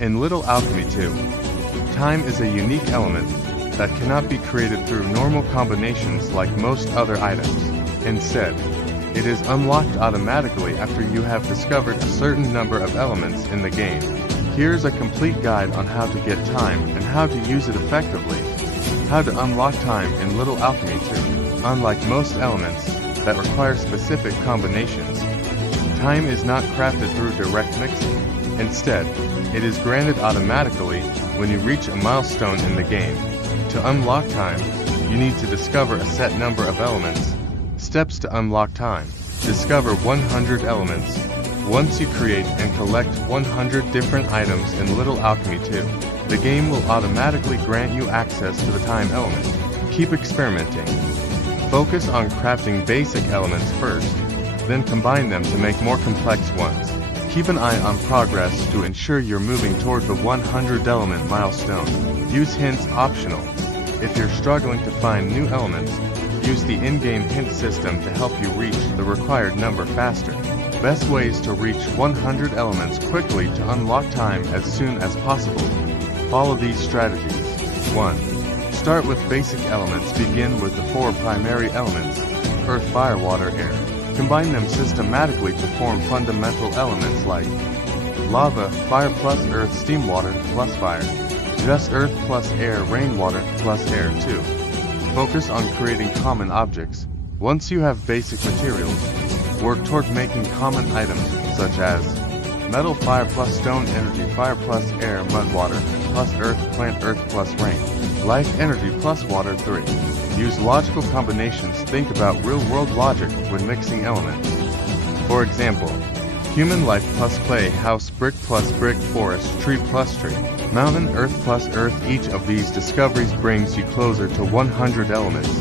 In Little Alchemy 2, time is a unique element that cannot be created through normal combinations like most other items. Instead, it is unlocked automatically after you have discovered a certain number of elements in the game. Here's a complete guide on how to get time and how to use it effectively. How to unlock time in Little Alchemy 2. Unlike most elements that require specific combinations, time is not crafted through direct mixing. Instead, it is granted automatically when you reach a milestone in the game. To unlock time, you need to discover a set number of elements. Steps to unlock time. Discover 100 elements. Once you create and collect 100 different items in Little Alchemy 2, the game will automatically grant you access to the time element. Keep experimenting. Focus on crafting basic elements first, then combine them to make more complex ones. Keep an eye on progress to ensure you're moving toward the 100 element milestone. Use hints optional. If you're struggling to find new elements, use the in-game hint system to help you reach the required number faster. Best ways to reach 100 elements quickly to unlock time as soon as possible. Follow these strategies. 1. Start with basic elements. Begin with the 4 primary elements: earth, fire, water, air. Combine them systematically to form fundamental elements like lava, fire plus earth, steam, water plus fire, just earth plus air, rainwater plus air. 2. Focus on creating common objects. Once you have basic materials, work toward making common items such as metal, fire plus stone, energy, fire plus air, mud, water plus earth, plant, earth plus rain, life, energy plus water. 3. Use logical combinations. Think about real-world logic when mixing elements. For example, human life plus clay, house, brick plus brick, forest, tree plus tree, mountain, earth plus earth. Each of these discoveries brings you closer to 100 elements.